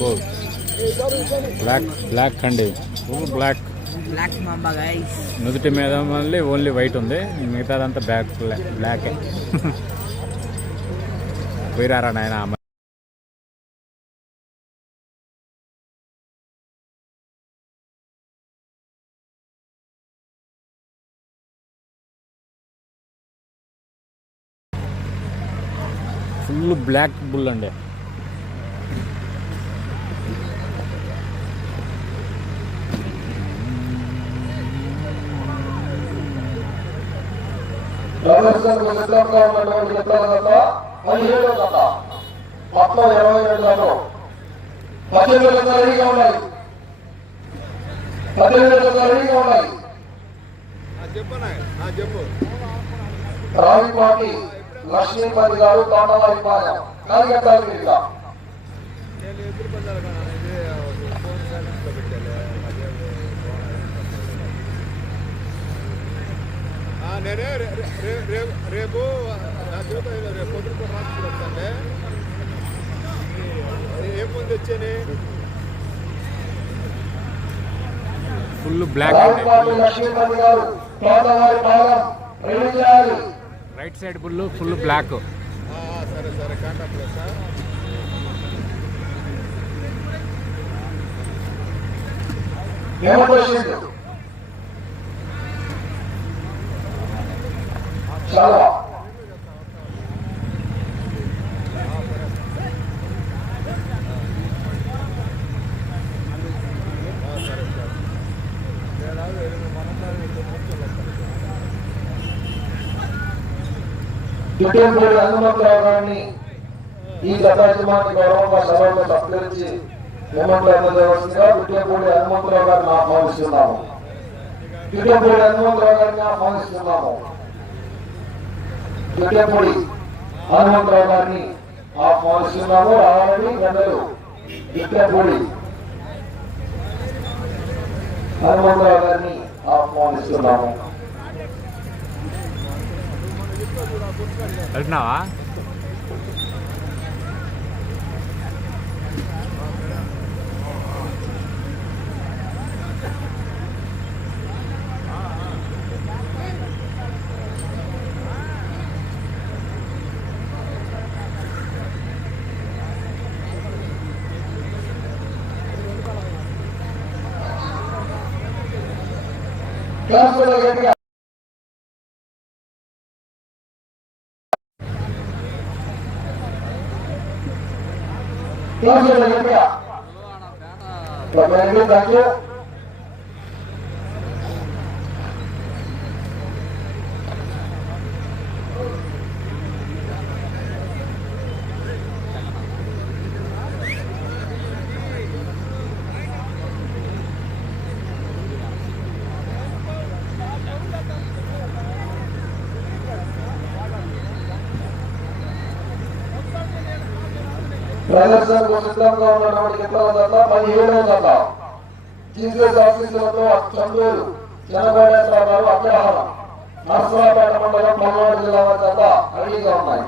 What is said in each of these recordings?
Four black black అండి full black black mamba guys నుదుటి మీద మళ్ళీ ఓన్లీ వైట్ ఉంది. మిగతాదంతా బ్లాక్ బ్లాకే పోయిరారా నాయన? ఫుల్ బ్లాక్ బుల్ అండి. ప్రదర్శనకు సిద్ధంగా ఉన్నటువంటి ఇతర పదిహేడు మొత్తం ఇరవై ఏడు జతలు పద్దెనిమిది జతలు రెడీగా ఉన్నాయి పద్దెనిమిది జతలు రెడీగా ఉన్నాయి రావిపాటి లక్ష్మీపతి గారు తోటవారి పాలెం కాలిగట్టాలి నేనే రే- రే- రే- రేపు నా జీవితం రేపు పొద్దున కూడా రాసుకుని వస్తాను ఏం ముందు వచ్చాని full black right side bull full black. సరే సరే కాంటాక్ట్ చేస్తా ఏమొచ్చింది చాలా చుట్టేపూడి హనుమంతరావు గారిని ఈ గతాజమాన్ని గౌరవంగా సభలో సత్కరించి మిమ్మల్ని అందజేయవలసిందిగా హనుమంతరావు గారిని ఆహ్వానిస్తున్నాము. హనుమంతరావు గారిని ఆహ్వానిస్తున్నాము. చుట్టేపూడి హనుమంతరావు గారిని ఆహ్వానిస్తున్నాము రావాలని పెద్దలు చుట్టేపూడి హనుమంతరావు గారిని ఆహ్వానిస్తున్నాము వెళ్తున్నావా तीन को लोग लेके तीन को लोग लेके तो मैंने कहा ప్రదర్శనకు సిద్ధంగా ఉన్నటువంటి ఇతర జత పదిహేడవ జత జీసీఎస్ ఆఫీసులతో చందూరు చెన్నగోడేశ్వర అగ్రహారం నర్సరాపేట మండలం పల్నాడు జిల్లా జత రెడీగా ఉన్నాయి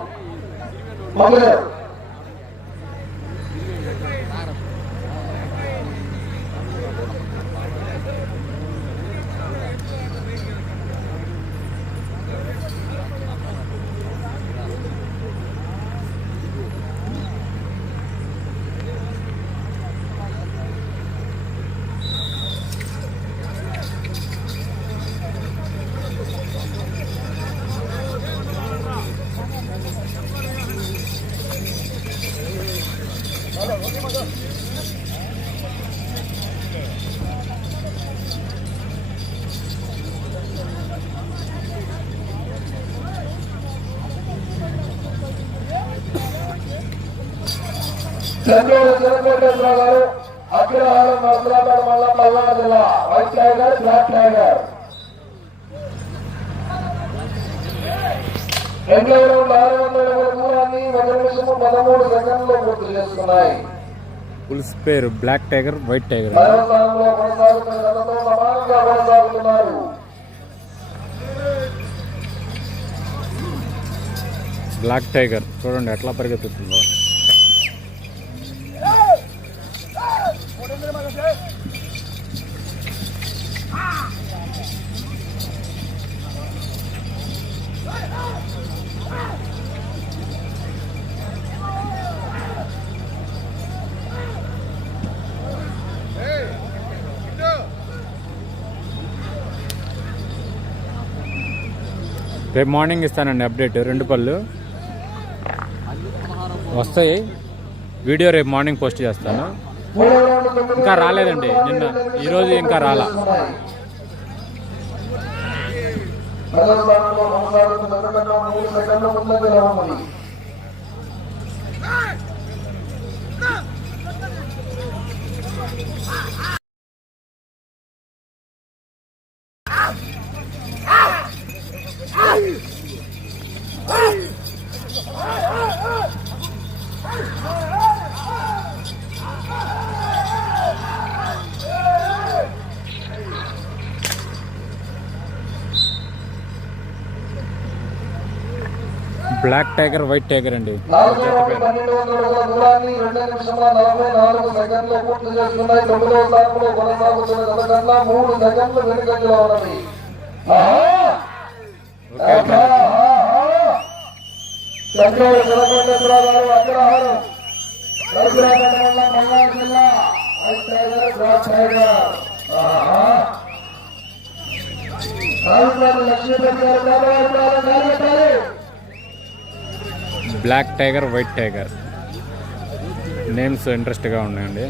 చంద్రుడు చిరకోటేశ్వర గారు అగ్రహారం నర్సరాపేట మండలం పల్నాడు జిల్లా వైట్ టైగర్ బ్లాక్ టైగర్ రెండవ రౌండ్ ఆరు వందల దూరాన్ని ఒక నిమిషము పదమూడు పూర్తి spare black tiger white tiger. కొనసాగుతున్నారు బ్లాక్ టైగర్. చూడండి ఎట్లా పరిగెత్తుతుందో. రేపు మార్నింగ్ ఇస్తానండి అప్డేట్ రెండు పళ్ళు. వస్తాయి. వీడియో రేపు మార్నింగ్ పోస్ట్ చేస్తాను. ఇంకా రాలేదండి. నిన్న, ఈరోజు ఇంకా రాలా. ప్రజల స్థానంలో కొనసాగుతున్న మూడు సెకండ్ల ముందంజలో ఉన్నది బ్లాక్ టైగర్ అండి. లక్ష్మీపతి గారు black tiger white tiger. Names ఇంట్రెస్ట్గా ఉన్నాయండి.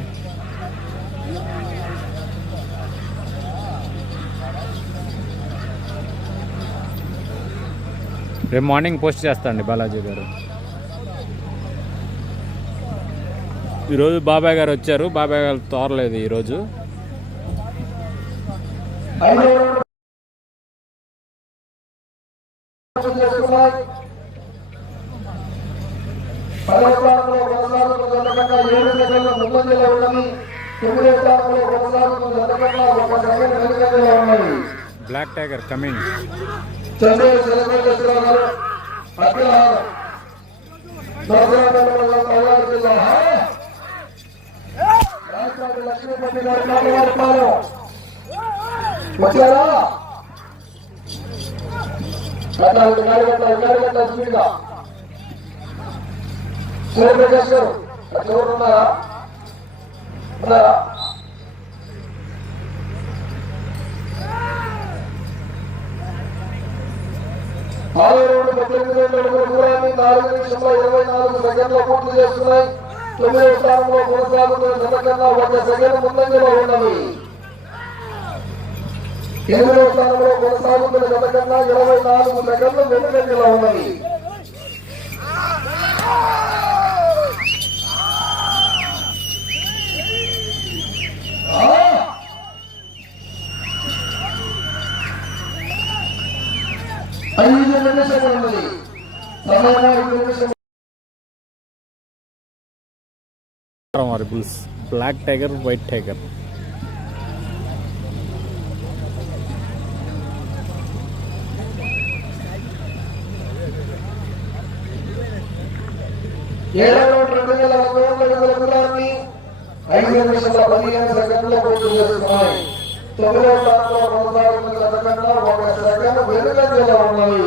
రేపు మార్నింగ్ పోస్ట్ చేస్తాండి బాలాజీ గారు. ఈరోజు బాబాయ్ గారు వచ్చారు. బాబాయ్ గారు తోరలేదు ఈరోజు. ఐదో ఏడు సెకండ్ల ముందంజలో ఉన్నది తొమ్మిదో ఒక సెకండ్ వెనుకంజలో ఉన్నది బ్లాక్ టైగర్ కమింగ్ గారు జిల్లా. లక్ష్మీపతి గారు మాట్లాడుతున్నారు వచ్చారా? స్పీడ్గా సూర్యప్రకాష్ గారు అక్కడ ఎవరు ఉన్నారా? ఉన్నారా? ఆరో రౌండ్ పద్దెనిమిది వేల దూరాన్ని నాలుగు నిమిషంలో ఇరవై నాలుగు సెకండ్లు పూర్తి చేస్తున్నాయి. తొమ్మిదవ స్థానంలో కొనసాగుతున్న జతకన్నా ఒక సెకండ్ ముందంజలో ఉన్నది ఎనిమిదవ స్థానంలో కొనసాగుతున్న ఇరవై నాలుగు సెకండ్లు వెనుకంజలో ఉన్నది టైగర్ వైట్ టైగర్ ఏడో రౌండ్ రెండు వేల నలభై ఏడు అడుగుల దూరాన్ని ఐదు నిమిషముల పదిహేను సెకండ్లు పూర్తి చేస్తున్నాయి తొమ్మిదవ స్థానంలో కొనసాగుతున్న జతకన్నా ఒక సెకండ్ వెనుకంజలో ఉన్నాయి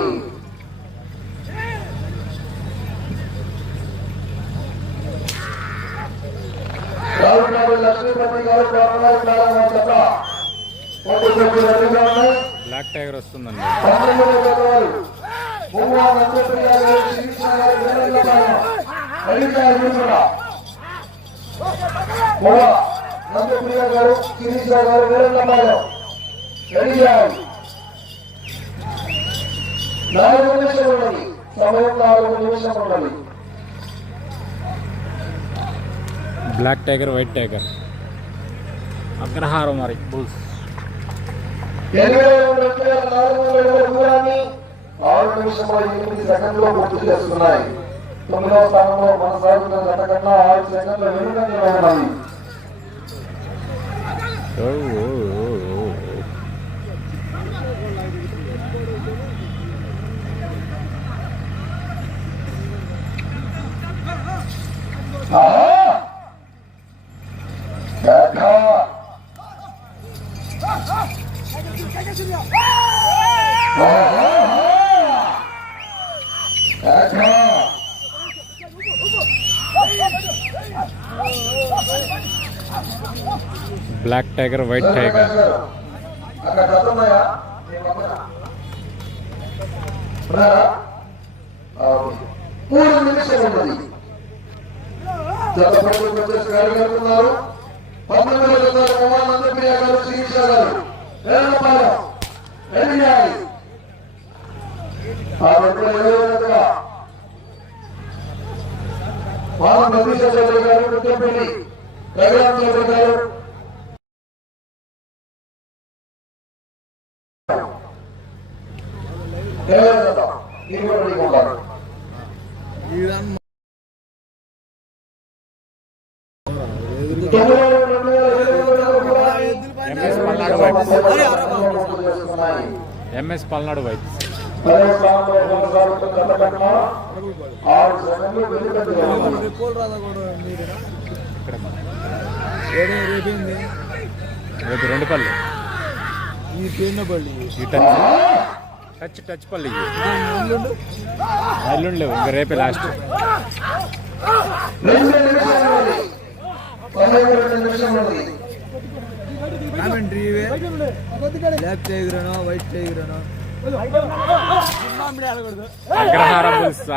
రావునాడు లక్ష్మీపతి గారు ప్రారంభాలు బ్లాక్ టైగర్ వస్తుందండి. మువ్వా నందప్రియ గారు గారు. వీరంగపాలెం అడిగారు నాలుగు ఉన్నది సమయం నాలుగు ఉన్నది black tiger white tiger Agraharam మరి బుల్స్ రెండు దూరాన్ని ఆరు ఎనిమిది సెకండ్లో పూర్తి చేస్తున్నాయి. తొమ్మిదవ స్థానంలో కొనసాగుతున్న గత కన్నా ఆరు సెకండ్ల ఉన్నాయి. Oh, whoa. Black tiger white tiger. మూడు నిమిషాలు ఉన్నది పంతొమ్మిది గారు గారు చౌదరి గారు రఘురామ్ చౌదరి గారు ఎంఎస్ పల్నాడు వైద్య రేపు రెండు పళ్ళు. పల్లి ఈ టచ్ టచ్ ఎల్లుండి లేవు ఇంకా రేపే లాస్ట్ రెండు రెండు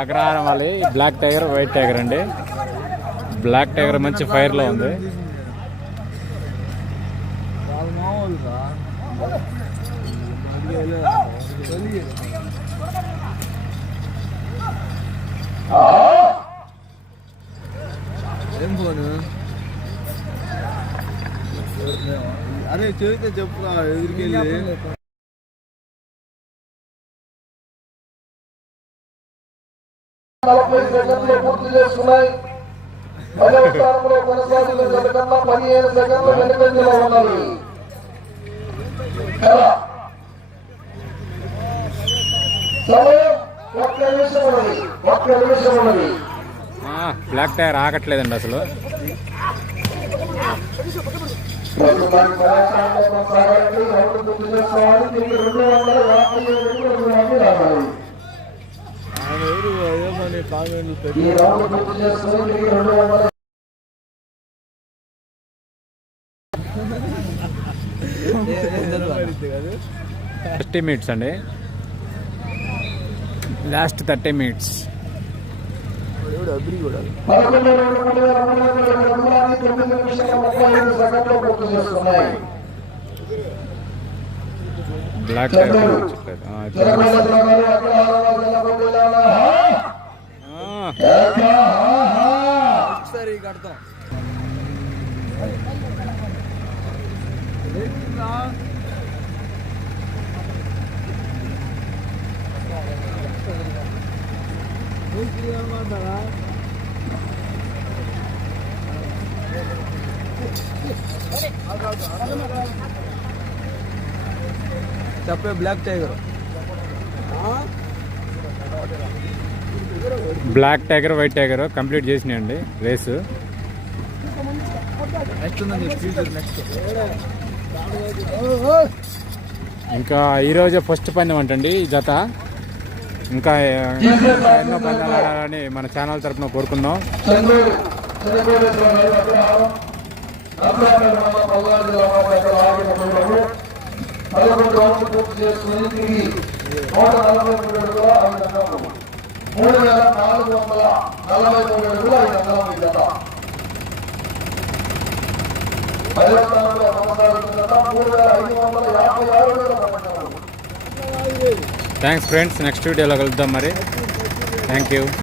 అగ్రహారం వాళ్ళి బ్లాక్ టైగర్ వైట్ టైగర్ అండి. బ్లాక్ టైగర్ మంచి ఫైర్లో ఉంది. ఏం ఫోన్ అరే చెబితే చెప్పు ఎదురుకెళ్ళి నలభై సెకండ్లు పూర్తి చేసుకున్నాయి పదవ స్థానంలో కొనసాగుతున్న జత కన్నా పదిహేను సెకండ్లు వెనుకంజలో ఉన్నాయి కదా? సమయం ఒక్క నిమిషం ఉన్నది ఒక్క నిమిషం ఉన్నది ఆ, బ్లాక్ టైగర్ ఆగట్లేదండి అసలు ఈ రౌండ్ పూర్తి చేసుకుని రెండు వందల థర్టీ మినిట్స్ అండి. Last thirty minutes. ఎవడు అబ్రి కూడా పదకొండు రెండు మూడు వేల మూడు వందల ఇరవై రూపాయలు తొమ్మిది నిమిషాల ముప్పై ఐదు సెకండ్లు పూర్తి చేసుకున్నాయి బ్లాక్ టైగర్ చెప్పలేదు ఆ, ఇప్పుడు తిరుమల గ్రామాలు అక్కడ ఆలవాళ్ళు జలగొండలాల. ఆ, ఏక హా హా. ఒకసారి కడతాం చెప్పే black tiger. Black tiger white tiger complete చేసినాయండి race. ఇంకా ఈరోజు ఫస్ట్ పందెం అంటండి జత. ఇంకా ఎన్నో పందాలు ఆడాలని మన ఛానల్ తరపున కోరుకుందాం. మూడు వేల నాలుగు వందల నలభై మూడు ఐదు జత స్థానంలో జత మూడు వేల ఐదు వందల యాభై ఆరు వేల థ్యాంక్స్ ఫ్రెండ్స్ నెక్స్ట్ వీడియోలో కలుద్దాం మరి. Thank you